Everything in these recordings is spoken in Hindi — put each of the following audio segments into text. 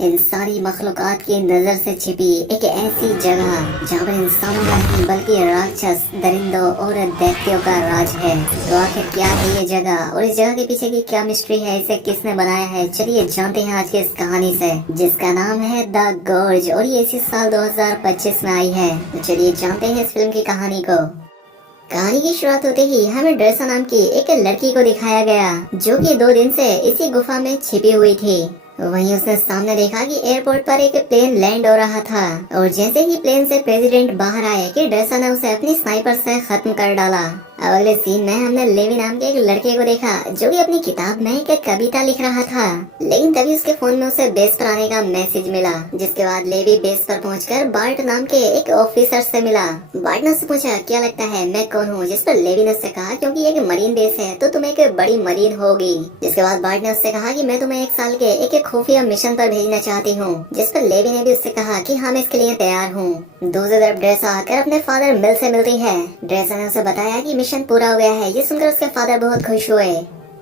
इन सारी मखलूकात की नजर से छिपी एक ऐसी जगह जहाँ पर इंसानों का नहीं बल्कि राक्षस, दरिंदों और दैत्यों का राज है। तो आखिर क्या है ये जगह और इस जगह के पीछे की क्या मिस्ट्री है, इसे किसने बनाया है, चलिए जानते हैं आज की इस कहानी से, जिसका नाम है द गोर्ज और ये इसी साल 2025 में आई है। तो चलिए जानते हैं इस फिल्म की कहानी को। कहानी की शुरुआत होते ही हमें ड्रेसा नाम की एक लड़की को दिखाया गया जो कि 2 दिन से इसी गुफा में छिपी हुई थी। वहीं उसने सामने देखा कि एयरपोर्ट पर एक प्लेन लैंड हो रहा था और जैसे ही प्लेन से प्रेसिडेंट बाहर आए कि ड्रेसा ने उसे अपनी स्नाइपर से खत्म कर डाला। अब अगले सीन में हमने लेवी नाम के एक लड़के को देखा जो कि अपनी किताब में एक कविता लिख रहा था, लेकिन तभी उसके फोन में उसे बेस पर आने का मैसेज मिला। जिसके बाद लेवी बेस पर पहुंचकर बार्ट नाम के एक ऑफिसर से मिला। बार्ट ने उससे पूछा क्या लगता है मैं कौन हूँ, जिस पर लेवी ने उससे कहा क्योंकि एक मरीन बेस है तो तुम एक बड़ी मरीन होगी। जिसके बाद बार्ट ने उससे कहा कि मैं तुम्हें 1 साल के एक खुफिया मिशन पर भेजना चाहती हूँ। जिस पर लेवी ने भी उससे कहा कि हाँ मैं इसके लिए तैयार हूँ। दूसरी तरफ ड्रेसा आकर अपने फादर मिल से मिलती है। ड्रेसा ने उसे बताया कि मिशन पूरा हो गया है। ये सुनकर उसके फादर बहुत खुश हुए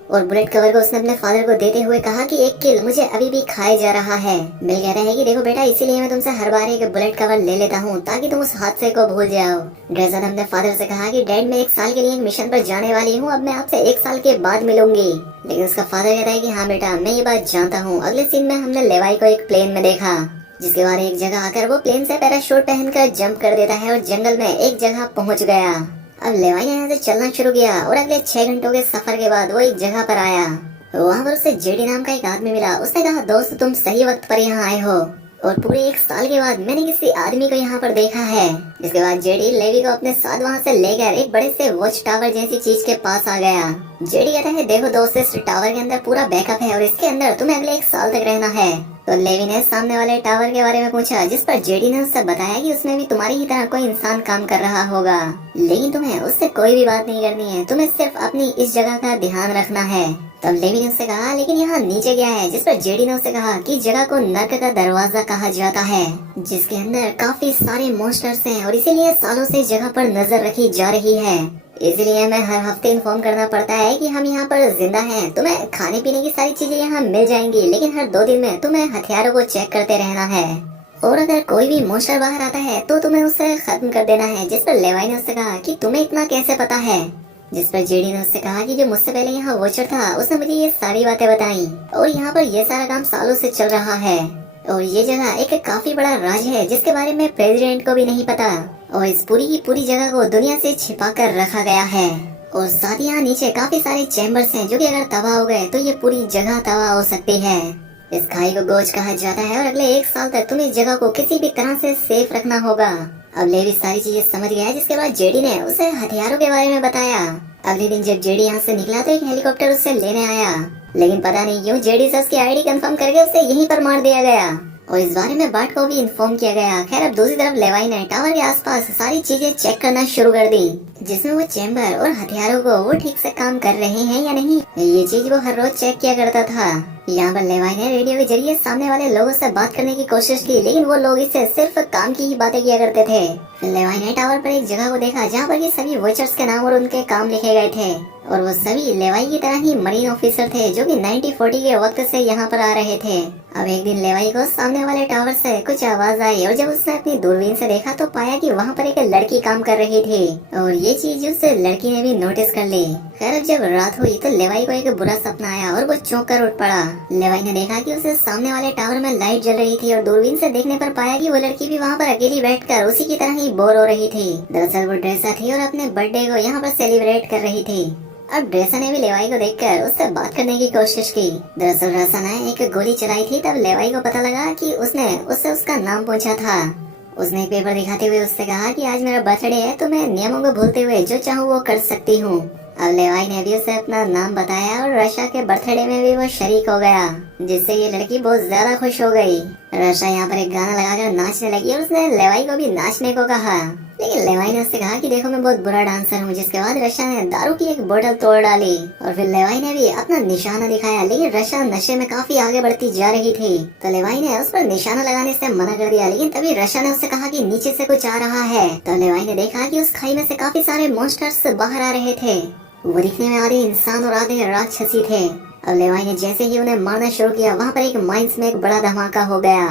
और बुलेट कवर को उसने अपने फादर को देते हुए कहा कि एक किल मुझे अभी भी खाया जा रहा है। मिल कहता है कि देखो बेटा, इसीलिए मैं तुमसे हर बार एक बुलेट कवर ले लेता हूँ ताकि तुम उस हादसे को भूल जाओ। ड्रेसा ने अपने फादर से कहा कि डैड मैं 1 साल के लिए एक मिशन पर जाने वाली हूँ, अब मैं आपसे 1 साल के बाद मिलूंगी। लेकिन उसका फादर कहता है कि हाँ बेटा मैं ये बात जानता हूँ। अगले सीन में हमने लेवाई को एक प्लेन में देखा जिसके बाद एक जगह आकर वो प्लेन से पैराशूट पहनकर जंप कर देता है और जंगल में एक जगह पहुँच गया। अब लेवाई ने यहाँ से चलना शुरू किया और अगले 6 घंटों के सफर के बाद वो एक जगह पर आया। वहाँ पर उसे जेडी नाम का एक आदमी मिला। उसने कहा दोस्त तुम सही वक्त पर यहाँ आए हो और पूरे 1 साल के बाद मैंने किसी आदमी को यहाँ पर देखा है। जिसके बाद जेडी लेवी को अपने साथ वहाँ से लेकर एक बड़े से वॉच टावर जैसी चीज के पास आ गया। जेडी कहता है देखो दोस्त इस टावर के अंदर पूरा बैकअप है और इसके अंदर तुम्हें अगले 1 साल तक रहना है। तो लेवी ने सामने वाले टावर के बारे में पूछा जिस पर जेडी ने उससे बताया कि उसमें भी तुम्हारी ही तरह कोई इंसान काम कर रहा होगा, लेकिन तुम्हें उससे कोई भी बात नहीं करनी है, तुम्हें सिर्फ अपनी इस जगह का ध्यान रखना है। तब लेवी ने उससे कहा लेकिन यहाँ नीचे क्या है, जिस पर जेडी ने उससे कहा कि जगह को नर्क का दरवाजा कहा जाता है जिसके अंदर काफी सारे मॉन्स्टर्स हैं और इसीलिए सालों से इस जगह पर नजर रखी जा रही है। इसलिए हमें हर हफ्ते इन्फॉर्म करना पड़ता है कि हम यहाँ पर जिंदा हैं। तुम्हें खाने पीने की सारी चीजें यहाँ मिल जाएंगी, लेकिन हर 2 दिन में तुम्हें हथियारों को चेक करते रहना है और अगर कोई भी मॉन्स्टर बाहर आता है तो तुम्हें उसे खत्म कर देना है। जिस पर लेवाई ने उससे कहा कि तुम्हें इतना कैसे पता है। जिस पर जेडी ने उससे कहा कि जो मुझसे पहले यहाँ वॉचर था उसने मुझे ये सारी बातें बताई और यहाँ पर ये सारा काम सालों से चल रहा है और ये जगह एक काफी बड़ा राज है जिसके बारे में प्रेसिडेंट को भी नहीं पता और इस पूरी की पूरी जगह को दुनिया से छिपा कर रखा गया है। और साथ ही यहाँ नीचे काफी सारे चैम्बर्स हैं जो कि अगर तबाह हो गए तो ये पूरी जगह तबाह हो सकती है। इस खाई को गोज कहा जाता है और अगले 1 साल तक तुम्हें इस जगह को किसी भी तरह से सेफ रखना होगा। अब लेवी सारी चीजें समझ गया। जिसके बाद जेडी ने उसे हथियारों के बारे में बताया। अगले दिन जब जेडी यहाँ से निकला तो एक हेलीकॉप्टर उसे लेने आया, लेकिन पता नहीं क्यों जेडी से उसकी आईडी कंफर्म करके उसे यहीं पर मार दिया गया और इस बारे में बार्ट को भी इन्फॉर्म किया गया। खैर अब दूसरी तरफ लेवाई ने टावर के आसपास सारी चीजें चेक करना शुरू कर दी जिसमें वो चैम्बर और हथियारों को वो ठीक से काम कर रहे हैं या नहीं, ये चीज वो हर रोज चेक किया करता था। यहाँ पर लेवाई ने रेडियो के जरिए सामने वाले लोगों से बात करने की कोशिश की, लेकिन वो लोग इससे सिर्फ काम की ही बातें किया करते थे। फिर लेवाई ने टावर पर एक जगह को देखा जहाँ पर सभी वॉचर्स के नाम और उनके काम लिखे गए थे और वो सभी लेवाई की तरह ही मरीन ऑफिसर थे जो कि 1940 के वक्त से यहाँ पर आ रहे थे। अब एक दिन लेवाई को सामने वाले टावर से कुछ आवाज आई और जब उसने अपनी दूरबीन से देखा तो पाया कि वहाँ पर एक लड़की काम कर रही थी और ये चीज उस लड़की ने भी नोटिस कर ली। खैर अब जब रात हुई तो लेवाई को एक बुरा सपना आया और वो चौंक कर उठ पड़ा। लेवाई ने देखा कि उसे सामने वाले टावर में लाइट जल रही थी और दूरबीन से देखने पर पाया कि वो लड़की भी वहाँ पर अकेली बैठकर उसी की तरह ही बोर हो रही थी। दरअसल वो ड्रेसा थी और अपने बर्थडे को यहाँ पर सेलिब्रेट कर रही थी। अब ड्रेसा ने भी लेवाई को देखकर उससे बात करने की कोशिश की। दरअसल ड्रेसा ने एक गोली चलाई थी। तब लेवाई को पता लगा कि उसने उससे उसका नाम पूछा था। उसने एक पेपर दिखाते हुए उससे कहा कि आज मेरा बर्थडे है तो मैं नियमों को भूलते हुए जो चाहूँ वो कर सकती हूँ। अब लेवाई ने भी उसे अपना नाम बताया और रशा के बर्थडे में भी वो शरीक हो गया, जिससे ये लड़की बहुत ज्यादा खुश हो गई। रशा यहाँ पर एक गाना लगाकर नाचने लगी और उसने लेवाई को भी नाचने को कहा, लेकिन लेवाई ने उससे कहा कि देखो मैं बहुत बुरा डांसर हूँ। जिसके बाद रशा ने दारू की एक बोतल तोड़ डाली और फिर लेवाई ने भी अपना निशाना दिखाया, लेकिन रशा नशे में काफी आगे बढ़ती जा रही थी। तो लेवाई ने उस पर निशाना लगाने से मना कर दिया, लेकिन तभी रशा ने उससे कहा कि नीचे से कुछ आ रहा है। तो लेवाई ने देखा कि उस खाई में से काफी सारे मॉन्स्टर्स बाहर आ रहे थे। वो दिखने में आधे इंसान और आधे राक्षसी थे। अब लेवाई ने जैसे ही उन्हें मारना शुरू किया, वहाँ पर एक माइंस में एक बड़ा धमाका हो गया,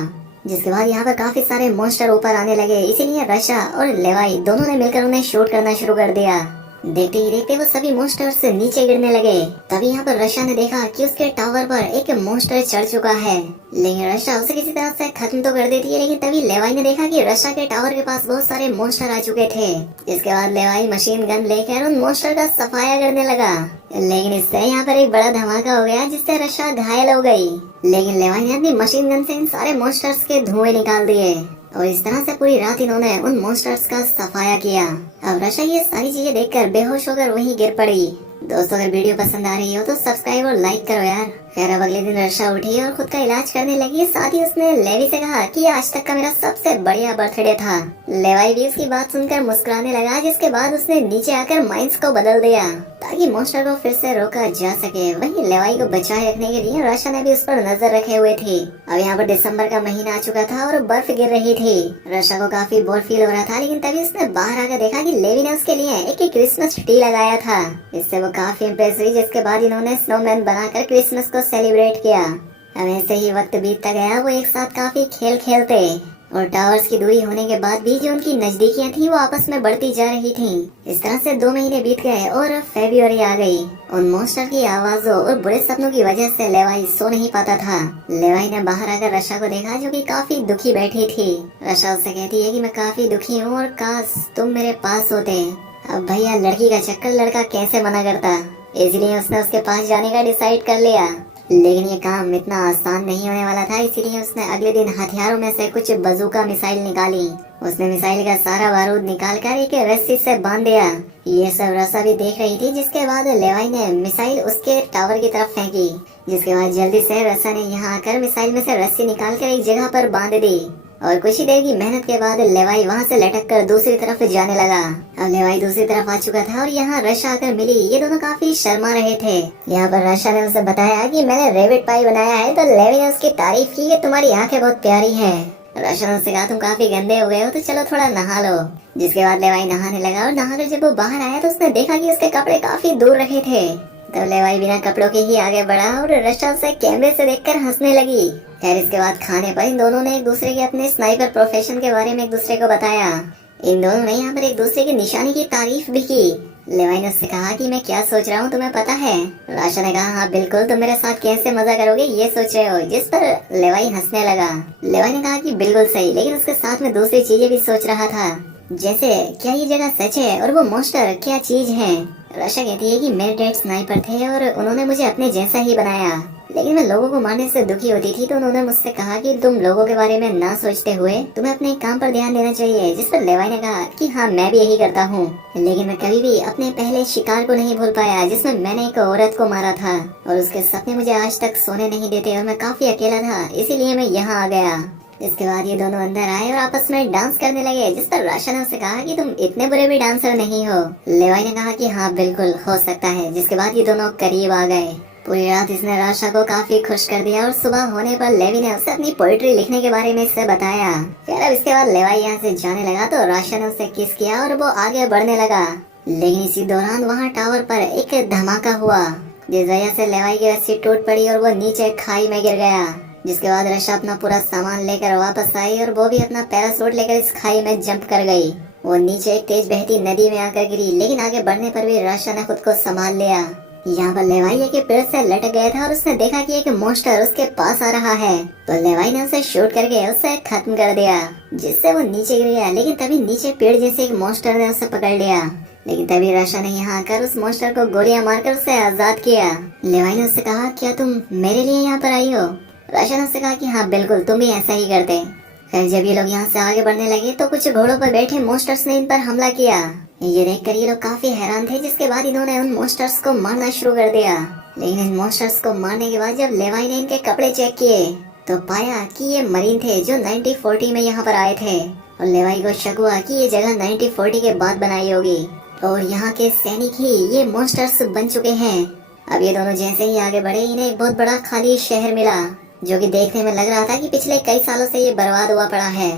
जिसके बाद यहाँ पर काफी सारे मॉन्स्टर ऊपर आने लगे। इसीलिए रशा और लेवाई दोनों ने मिलकर उन्हें शूट करना शुरू कर दिया। देखते ही देखते वो सभी मॉन्स्टर्स नीचे गिरने लगे। तभी यहाँ पर रशा ने देखा कि उसके टावर पर एक मॉन्स्टर चढ़ चुका है, लेकिन रशा उसे किसी तरह से खत्म तो कर देती है। लेकिन तभी लेवाई ने देखा कि रशा के टावर के पास बहुत सारे मॉन्स्टर आ चुके थे। इसके बाद लेवाई मशीन गन लेकर उन मॉन्स्टर का सफाया करने लगा, लेकिन इससे यहाँ पर एक बड़ा धमाका हो गया, जिससे रशा घायल हो गई। लेकिन लेवाई ने अपनी मशीन गन से इन सारे मॉन्स्टर्स के धुएं निकाल दिए और इस तरह से पूरी रात इन्होंने उन मॉन्स्टर्स का सफाया किया। अब रशा ये सारी चीजें देखकर बेहोश होकर वहीं गिर पड़ी। दोस्तों, अगर वीडियो पसंद आ रही हो तो सब्सक्राइब और लाइक करो यार। खैर, अब अगले दिन रशा उठी और खुद का इलाज करने लगी। साथ ही उसने लेवी से कहा कि आज तक का मेरा सबसे बढ़िया बर्थडे था। लेवाई भी उसकी बात सुनकर मुस्कुराने लगा, जिसके बाद उसने नीचे आकर माइंस को बदल दिया ताकि मॉन्स्टर को फिर से रोका जा सके। वहीं लेवाई को बचाए रखने के लिए रशा ने भी उस पर नजर रखे हुए थी। अब यहाँ पर दिसंबर का महीना आ चुका था और बर्फ गिर रही थी। रशा को काफी बोर फील हो रहा था, लेकिन तभी उसने बाहर आकर देखा कि लेवी ने उसके लिए एक क्रिसमस ट्री लगाया था। इससे वो काफी इम्प्रेस हुई, जिसके बाद इन्होंने स्नोमैन बनाकर क्रिसमस को सेलिब्रेट किया। अब ऐसे ही वक्त बीतता गया, वो एक साथ काफी खेल खेलते और टावर्स की दूरी होने के बाद भी जो उनकी नजदीकियां थी वो आपस में बढ़ती जा रही थीं। इस तरह से 2 महीने बीत गए और फरवरी आ गई। उन मॉन्स्टर की आवाजों और बुरे सपनों की वजह से लेवाई सो नहीं पाता था। लेवाई ने बाहर आकर रशा को देखा, जो कि काफी दुखी बैठी थी। रशा उससे कहती है कि मैं काफी दुखी हूँ और काश तुम मेरे पास होते। अब भैया, लड़की का चक्कर लड़का कैसे मना करता, इसलिए उसने उसके पास जाने का डिसाइड कर लिया। लेकिन ये काम इतना आसान नहीं होने वाला था, इसीलिए उसने अगले दिन हथियारों में से कुछ बजूका मिसाइल निकाली। उसने मिसाइल का सारा बारूद निकाल कर एक रस्सी से बांध दिया। ये सब रशा भी देख रही थी, जिसके बाद लेवाई ने मिसाइल उसके टावर की तरफ फेंकी। जिसके बाद जल्दी से रशा ने यहाँ आकर मिसाइल में से रस्सी निकाल कर एक जगह पर बांध दी और कुछ ही देर की मेहनत के बाद लेवाई वहाँ से लटक कर दूसरी तरफ जाने लगा। अब लेवाई दूसरी तरफ आ चुका था और यहाँ रशा आकर मिली। ये दोनों काफी शर्मा रहे थे। यहाँ पर रशा ने उसे बताया कि मैंने रेबिट पाई बनाया है, तो लेवी ने उसकी तारीफ की कि तुम्हारी आंखें बहुत प्यारी हैं। रशा ने उससे कहा तुम काफी गंदे हो गए हो, तो चलो थोड़ा नहा लो। जिसके बाद लेवाई नहाने लगा और नहाकर जब वो बाहर आया तो उसने देखा कि उसके कपड़े काफी दूर रखे थे। तब लेवाई बिना कपड़ों के ही आगे बढ़ा और रशा उसे कैमरे से देखकर हंसने लगी। खैर, इसके बाद खाने पर इन दोनों ने एक दूसरे के अपने स्नाइपर प्रोफेशन के बारे में एक दूसरे को बताया। इन दोनों ने यहाँ पर एक दूसरे की निशानी की तारीफ भी की। लेवाई ने उससे कहा कि मैं क्या सोच रहा हूँ तुम्हें पता है। रशा ने कहा हाँ बिल्कुल, तुम मेरे साथ कैसे मजा करोगे ये सोच रहे हो। जिस पर लेवाई हंसने लगा। लेवाई ने कहा कि बिल्कुल सही, लेकिन उसके साथ में दूसरी चीजें भी सोच रहा था, जैसे क्या ये जगह सच है और वो मॉन्स्टर क्या चीज है। रशा कहती है कि मेरे डैड स्नाइपर थे और उन्होंने मुझे अपने जैसा ही बनाया, लेकिन मैं लोगों को मारने से दुखी होती थी, तो उन्होंने मुझसे कहा कि तुम लोगों के बारे में ना सोचते हुए तुम्हें अपने काम पर ध्यान देना चाहिए। जिस पर लेवाई ने कहा कि हाँ मैं भी यही करता हूँ, लेकिन मैं कभी भी अपने पहले शिकार को नहीं भूल पाया, जिसमें मैंने एक औरत को मारा था और उसके सपने मुझे आज तक सोने नहीं देते और मैं काफी अकेला था, इसीलिए मैं यहाँ आ गया। इसके बाद ये दोनों अंदर आए और आपस में डांस करने लगे। जिस पर रशा ने उससे कहा कि तुम इतने बुरे भी डांसर नहीं हो। लेवाई ने कहा कि हाँ बिल्कुल हो सकता है। जिसके बाद ये दोनों करीब आ गए। पूरी रात इसने रशा को काफी खुश कर दिया और सुबह होने पर लेवी ने उसे अपनी पोइट्री लिखने के बारे में इससे बताया। फिर अब इसके बाद लेवाई यहाँ से जाने लगा तो रशा ने उसे किस किया और वो आगे बढ़ने लगा। लेकिन इसी दौरान वहाँ टावर पर एक धमाका हुआ, जिस वजह से लेवाई की रस्सी टूट पड़ी और वो नीचे खाई में गिर गया। जिसके बाद रशा अपना पूरा सामान लेकर वापस आई और वो भी अपना पैरासूट लेकर इस खाई में जंप कर गई। वो नीचे एक तेज बहती नदी में आकर गिरी, लेकिन आगे बढ़ने पर भी रशा ने खुद को संभाल लिया। यहाँ पर लेवाई एक पेड़ से लटक गया था और उसने देखा कि एक मॉन्स्टर उसके पास आ रहा है, तो लेवाई ने उसे शूट करके उसे खत्म कर दिया, जिससे वो नीचे गिर गया। लेकिन तभी नीचे पेड़ जैसे एक मॉन्स्टर ने उसे पकड़ लिया। लेकिन तभी रशा ने यहाँ आकर उस मॉन्स्टर को गोलियां मारकर उसे आजाद किया। लेवाई ने उससे कहा क्या तुम मेरे लिए यहाँ पर आई हो। रशा ने उससे कहा कि हाँ बिल्कुल, तुम भी ऐसा ही करते। फिर जब ये लोग यहाँ से आगे बढ़ने लगे तो कुछ घोड़ों पर बैठे मॉन्स्टर्स ने इन पर हमला किया। ये देखकर ये लोग काफी हैरान थे। जिसके बाद इन्होंने उन मॉन्स्टर्स को मारना शुरू कर दिया। लेकिन इन मॉन्स्टर्स को मारने के बाद जब लेवाई ने इनके कपड़े चेक किए तो पाया कि ये मरीन थे जो 1940 में यहाँ पर आए थे। और लेवाई को शक हुआ कि ये जगह 1940 के बाद बनाई होगी और यहाँ के सैनिक ही ये मॉन्स्टर्स बन चुके हैं। अब ये दोनों जैसे ही आगे बढ़े इन्हें एक बहुत बड़ा खाली शहर मिला, जो कि देखने में लग रहा था कि पिछले कई सालों से ये बर्बाद हुआ पड़ा है।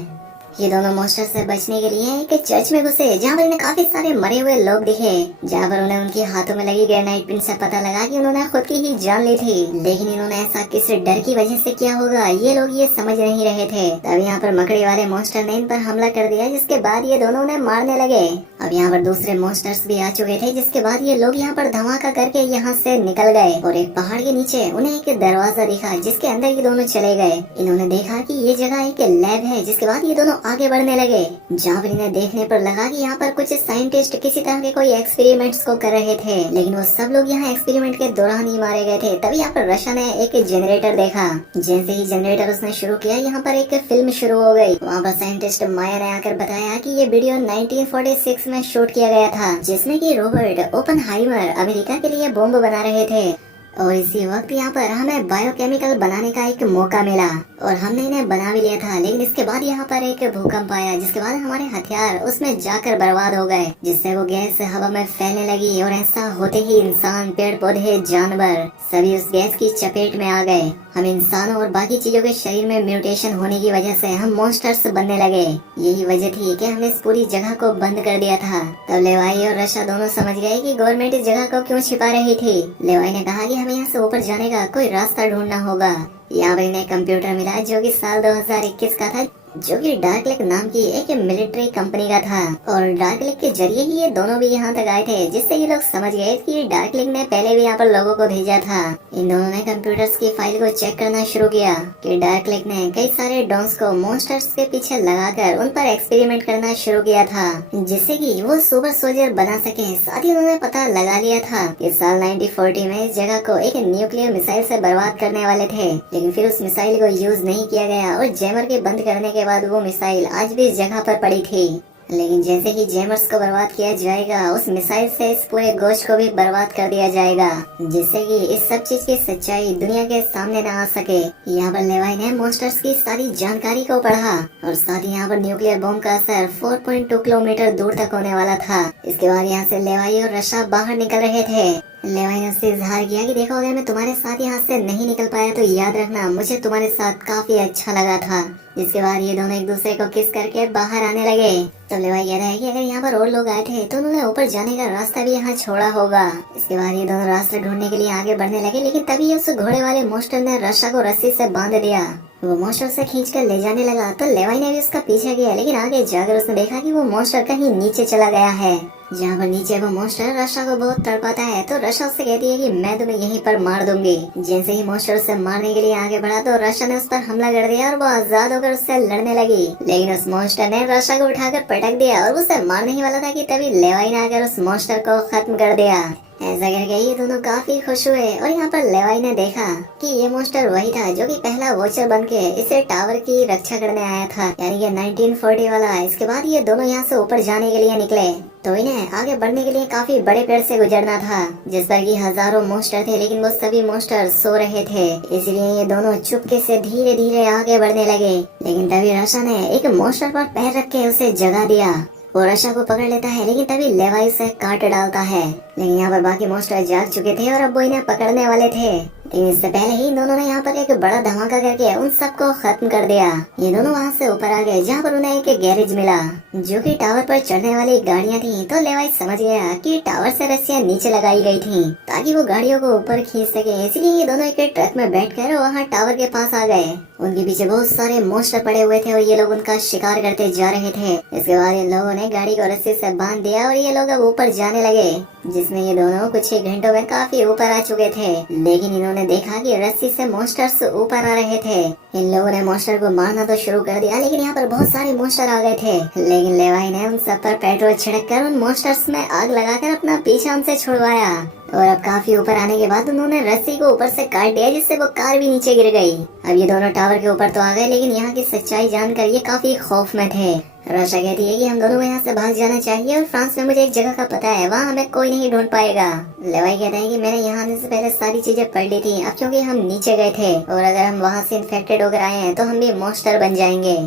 ये दोनों मॉन्स्टर से बचने के लिए एक चर्च में घुसे, जहाँ पर इन्हें काफी सारे मरे हुए लोग दिखे, जहाँ पर उन्हें उनके हाथों में लगी ग्रेनाइट पिन से पता लगा कि उन्होंने खुद की ही जान ली थी। लेकिन इन्होंने ऐसा किस डर की वजह से किया होगा, ये लोग ये समझ नहीं रहे थे। तब यहाँ पर मकड़ी वाले मॉन्स्टर ने इन पर हमला कर दिया, जिसके बाद ये दोनों उन्हें मारने लगे। अब यहाँ पर दूसरे मॉन्स्टर्स भी आ चुके थे, जिसके बाद ये लोग यहाँ पर धमाका करके यहाँ से निकल गए और एक पहाड़ के नीचे उन्हें एक दरवाजा दिखा, जिसके अंदर ये दोनों चले गए। इन्होंने देखा कि ये जगह एक लैब है, जिसके बाद ये दोनों आगे बढ़ने लगे, जहाँ पर इन्हें देखने पर लगा कि यहाँ पर कुछ साइंटिस्ट किसी तरह के कोई एक्सपेरिमेंट्स को कर रहे थे, लेकिन वो सब लोग यहाँ एक्सपेरिमेंट के दौरान ही मारे गए थे। तभी यहाँ पर रशा ने एक जनरेटर देखा। जैसे ही जनरेटर उसने शुरू किया, यहाँ पर एक फिल्म शुरू हो गई। वहाँ पर साइंटिस्ट माया ने आकर बताया कि ये वीडियो 1946 में शूट किया गया था, जिसमें कि रॉबर्ट ओपनहाइमर अमेरिका के लिए बॉम्ब बना रहे थे। और इसी वक्त यहाँ पर हमें बायोकेमिकल बनाने का एक मौका मिला और हमने इन्हें बना भी लिया था। लेकिन इसके बाद यहाँ पर एक भूकंप आया, जिसके बाद हमारे हथियार उसमें जाकर बर्बाद हो गए, जिससे वो गैस हवा में फैलने लगी और ऐसा होते ही इंसान, पेड़ पौधे, जानवर सभी उस गैस की चपेट में आ गए। हम इंसानों और बाकी चीजों के शरीर में म्यूटेशन होने की वजह से हम मॉन्स्टर्स बनने लगे। यही वजह थी कि हमने इस पूरी जगह को बंद कर दिया था। तब लेवाई और रशा दोनों समझ गए कि गवर्नमेंट इस जगह को क्यों छिपा रही थी। लेवाई ने कहा कि हमें यहाँ से ऊपर जाने का कोई रास्ता ढूंढना होगा। यहाँ पर इन्हें कंप्यूटर मिला, जो कि साल 2021 का था, जो कि डार्कलिक नाम की एक मिलिट्री कंपनी का था। और डार्कलिक के जरिए ही ये दोनों भी यहाँ तक आए थे, जिससे ये लोग समझ गए कि डार्कलिक ने पहले भी यहाँ पर लोगों को भेजा था। इन दोनों ने कंप्यूटर्स की फाइल को चेक करना शुरू किया कि डार्कलिक ने कई सारे डॉन्स को मॉन्स्टर्स के पीछे लगाकर उन पर एक्सपेरिमेंट करना शुरू किया था, जिससे कि वो सुपर सोल्जर बना सके। साथ ही उन्होंने पता लगा लिया था कि साल 1940 में इस जगह को एक न्यूक्लियर मिसाइल से बर्बाद करने वाले थे, लेकिन फिर उस मिसाइल को यूज नहीं किया गया और जैमर के बंद करने के बाद वो मिसाइल आज भी इस जगह पर पड़ी थी। लेकिन जैसे ही जैमर्स को बर्बाद किया जाएगा, उस मिसाइल से इस पूरे गोश्त को भी बर्बाद कर दिया जाएगा, जिससे कि इस सब चीज की सच्चाई दुनिया के सामने न आ सके। यहाँ पर लेवाई ने मॉन्स्टर्स की सारी जानकारी को पढ़ा और साथ ही यहाँ पर न्यूक्लियर बम का असर 4.2 किलोमीटर दूर तक होने वाला था। इसके बाद यहाँ से लेवाई और रशा बाहर निकल रहे थे। लेवाई ने उससे इजहार किया कि देखो, अगर मैं तुम्हारे साथ यहाँ से नहीं निकल पाया तो याद रखना, मुझे तुम्हारे साथ काफी अच्छा लगा था। जिसके बाद ये दोनों एक दूसरे को किस करके बाहर आने लगे। तो लेवाई कह रहा है कि अगर यहाँ पर और लोग आए थे तो उन्होंने ऊपर जाने का रास्ता भी यहाँ छोड़ा होगा। इसके बाद ये दोनों रास्ते ढूंढने के लिए आगे बढ़ने लगे, लेकिन तभी उस घोड़े वाले मॉन्स्टर ने रशा को रस्सी से बांध दिया। वो मॉन्स्टर से खींचकर ले जाने लगा, तो लेवाई ने भी उसका पीछा किया, लेकिन आगे जाकर उसने देखा कि वो मॉन्स्टर कहीं नीचे चला गया है। जहाँ पर नीचे वो मॉन्स्टर रशा को बहुत तड़पाता है, तो रशा उससे कहती है कि मैं तुम्हें यहीं पर मार दूंगी। जैसे ही मॉन्स्टर उससे मारने के लिए आगे बढ़ा, तो रशा ने उस पर हमला कर दिया और वो आजाद होकर उससे लड़ने लगी। लेकिन उस मॉन्स्टर ने रशा को उठाकर पटक दिया और उसे मारने ही वाला था कि तभी लेवाई ने आकर उस मॉन्स्टर को खत्म कर दिया। ऐसा करके ये दोनों काफी खुश हुए और यहाँ पर लेवाई ने देखा कि ये मॉन्स्टर वही था जो कि पहला वॉचर बनके इसे टावर की रक्षा करने आया था, यानी कि 1940 वाला। इसके बाद ये दोनों यहाँ से ऊपर जाने के लिए निकले, तो इन्हें आगे बढ़ने के लिए काफी बड़े पेड़ से गुजरना था, जिस पर कि हजारों मॉन्स्टर थे, लेकिन वो सभी मॉन्स्टर सो रहे थे। इसलिए ये दोनों चुपके से धीरे धीरे आगे बढ़ने लगे। लेकिन तभी रशा ने एक मॉन्स्टर पर पैर रख के उसे जगा दिया। वो रशा को पकड़ लेता है, लेकिन तभी लेवाई से काट डालता है। लेकिन यहाँ पर बाकी मॉन्स्टर जाग चुके थे और अब वो इन्हें पकड़ने वाले थे। लेकिन इससे पहले ही इन दोनों ने यहाँ पर एक बड़ा धमाका करके उन सबको खत्म कर दिया। ये दोनों वहाँ से ऊपर आ गए, जहाँ पर उन्हें एक गैरेज मिला, जो कि टावर पर चढ़ने वाली गाड़ियाँ थी। तो लेवाई समझ गया कि टावर से रस्सियाँ नीचे लगाई गई थी ताकि वो गाड़ियों को ऊपर खींच सके। इसलिए ये दोनों एक ट्रक में बैठकर वहाँ टावर के पास आ गए। उनके पीछे बहुत सारे मॉन्स्टर पड़े हुए थे और ये लोग उनका शिकार करते जा रहे थे। इसके बाद इन लोगों ने गाड़ी को रस्सी से बांध दिया और ये लोग अब ऊपर जाने लगे, जिसमें ये दोनों कुछ ही घंटों में काफी ऊपर आ चुके थे। लेकिन इन्होंने देखा कि रस्सी से मॉन्स्टर्स ऊपर आ रहे थे। इन लोगों ने मॉन्स्टर को मारना तो शुरू कर दिया, लेकिन यहाँ पर बहुत सारे मॉन्स्टर आ गए थे। लेकिन लेवाई ने उन सब पर पेट्रोल छिड़क कर उन मॉन्स्टर्स में आग लगाकर अपना पीछा उनसे छुड़वाया। और अब काफी ऊपर आने के बाद उन्होंने रस्सी को ऊपर से काट दिया, जिससे वो कार भी नीचे गिर गई। अब ये दोनों टावर के ऊपर तो आ गए, लेकिन यहाँ की सच्चाई जानकर ये काफी खौफ में थे। रशा कहती है कि हम दोनों को यहाँ से भाग जाना चाहिए और फ्रांस में मुझे एक जगह का पता है, वहाँ हमें कोई नहीं ढूंढ पाएगा। लेवाई कहता है कि मैंने यहाँ आने से पहले सारी चीजें पढ़ ली थी, अब क्योंकि हम नीचे गए थे और अगर हम वहाँ से इन्फेक्टेड होकर आए हैं तो हम भी मॉन्स्टर बन जाएंगे।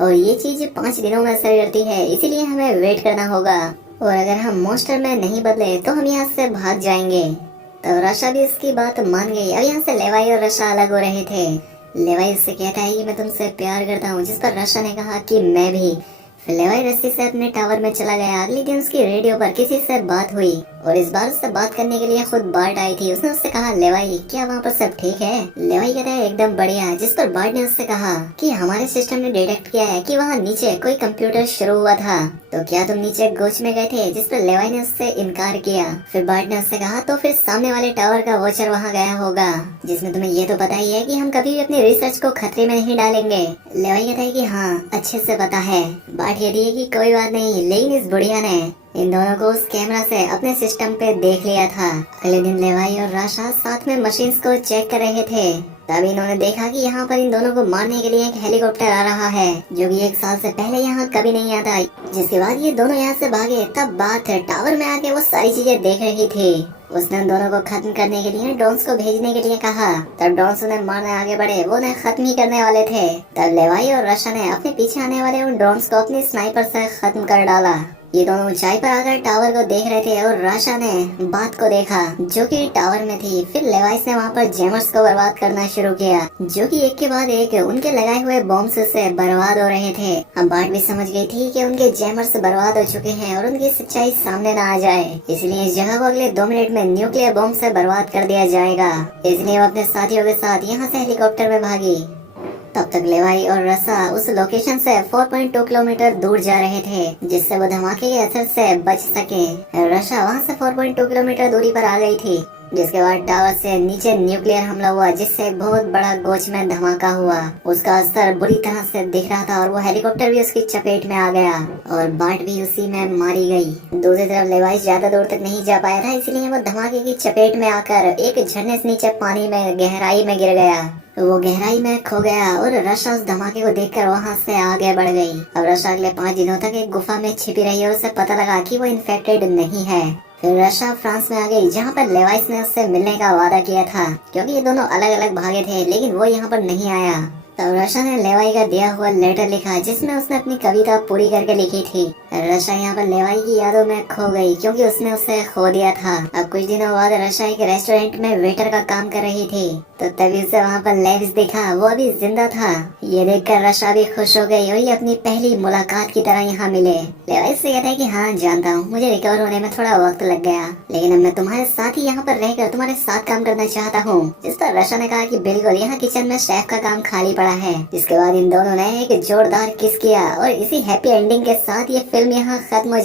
और ये चीज 5 दिनों में असर करती है, इसीलिए हमें वेट करना होगा। और अगर हम मॉन्स्टर में नहीं बदले तो हम यहाँ से भाग जाएंगे। तो रशा भी इसकी बात मान गई। अब यहाँ से लेवाई और रशा अलग हो रहे थे। लेवाई उससे कहता है कि मैं तुमसे प्यार करता हूँ, जिस पर रशा ने कहा कि मैं भी। फिर लेवाई रस्सी से अपने टावर में चला गया। अगले दिन उसकी रेडियो पर किसी से बात हुई और इस बार उससे बात करने के लिए खुद बार्ट आई थी। उसने उससे कहा, लेवाई क्या वहाँ पर सब ठीक है? लेवाई कहता है, एकदम बढ़िया। जिस पर बार्ट ने उससे कहा कि हमारे सिस्टम ने डिटेक्ट किया है कि वहाँ नीचे कोई कंप्यूटर शुरू हुआ था, तो क्या तुम नीचे गोच में गए थे? जिस पर लेवाई ने उससे इनकार किया। फिर बार्ट ने उससे कहा, तो फिर सामने वाले टावर का वॉचर वहाँ गया होगा, जिसमें तुम्हें ये तो पता ही है कि हम कभी भी अपनी रिसर्च को खतरे में नहीं डालेंगे। लेवाई कहता है कि हाँ, अच्छे से पता है। बात ये है कि कोई बात नहीं, लेकिन इस बुढ़िया ने इन दोनों को उस कैमरा से अपने सिस्टम पे देख लिया था। अगले दिन लेवाई और राशा साथ में मशीन्स को चेक कर रहे थे। तभी इन्होंने देखा कि यहाँ पर इन दोनों को मारने के लिए एक हेलीकॉप्टर आ रहा है, जो कि 1 साल से पहले यहाँ कभी नहीं आता। जिसके बाद ये दोनों यहाँ से भागे। तब बात टावर में आके वो सारी चीजें देख रही थी। उसने उन दोनों को खत्म करने के लिए ड्रोन्स को भेजने के लिए कहा। तब ड्रोन्स उन्हें मारने आगे बढ़े, वो उन्हें खत्म ही करने वाले थे। तब लेवाई और रशा ने अपने पीछे आने वाले उन ड्रोन्स को अपनी स्नाइपर से खत्म कर डाला। ये दोनों ऊंचाई पर आकर टावर को देख रहे थे और राशा ने बात को देखा, जो कि टावर में थी। फिर लेवाइस ने वहाँ पर जैमर्स को बर्बाद करना शुरू किया, जो कि एक के बाद एक उनके लगाए हुए बॉम्ब्स से बर्बाद हो रहे थे। अब बार्ट भी समझ गई थी कि उनके जैमर्स बर्बाद हो चुके हैं और उनकी सच्चाई सामने न आ जाए, इसलिए इस जगह को अगले 2 मिनट में न्यूक्लियर बॉम्ब से बर्बाद कर दिया जाएगा। इसलिए वो अपने साथियों के साथ यहाँ से हेलीकॉप्टर में भागी। तब तक लेवाई और रसा उस लोकेशन से 4.2 किलोमीटर दूर जा रहे थे, जिससे वो धमाके के असर से बच सके। रशा वहाँ से 4.2 किलोमीटर दूरी पर आ गई थी। जिसके बाद टावर से नीचे न्यूक्लियर हमला हुआ, जिससे एक बहुत बड़ा गोच में धमाका हुआ। उसका असर बुरी तरह से दिख रहा था और वो हेलीकॉप्टर भी उसकी चपेट में आ गया और बार्ट भी उसी में मारी गई। दूसरी तरफ लेवाई ज्यादा दूर तक नहीं जा पाया था, इसलिए वो धमाके की चपेट में आकर एक झरने से नीचे पानी में गहराई में गिर गया। वो गहराई में खो गया और रशा उस धमाके को देखकर वहाँ से आगे बढ़ गई। अब रशा अगले 5 दिनों तक एक गुफा में छिपी रही और उसे पता लगा कि वो इन्फेक्टेड नहीं है। फिर रशा फ्रांस में आ गई, जहाँ पर लेवाइस ने उससे मिलने का वादा किया था, क्योंकि ये दोनों अलग अलग भागे थे, लेकिन वो यहाँ पर नहीं आया। तब रशा ने लेवाई का दिया हुआ लेटर लिखा, जिसमें उसने अपनी कविता पूरी करके लिखी थी। रशा यहाँ पर लेवाई की यादों में खो गई, क्योंकि उसने उसे खो दिया था। अब कुछ दिनों बाद रशा एक रेस्टोरेंट में वेटर का काम कर रही थी, तो तभी उसे वहाँ पर लेविस दिखा। वो अभी जिंदा था। ये देखकर रशा भी खुश हो गई और ये अपनी पहली मुलाकात की तरह यहाँ मिले। लेवाइस से कहता है कि हाँ जानता हूँ, मुझे रिकवर होने में थोड़ा वक्त लग गया, लेकिन अब मैं तुम्हारे साथ ही यहाँ पर रहकर तुम्हारे साथ काम करना चाहता हूँ। जिस पर रशा ने कहा कि बिल्कुल, यहाँ किचन में शेफ का काम खाली पड़ा है। जिसके बाद इन दोनों ने एक जोरदार किस किया और इसी हैप्पी एंडिंग के साथ ये फिल्म यहाँ खत्म हो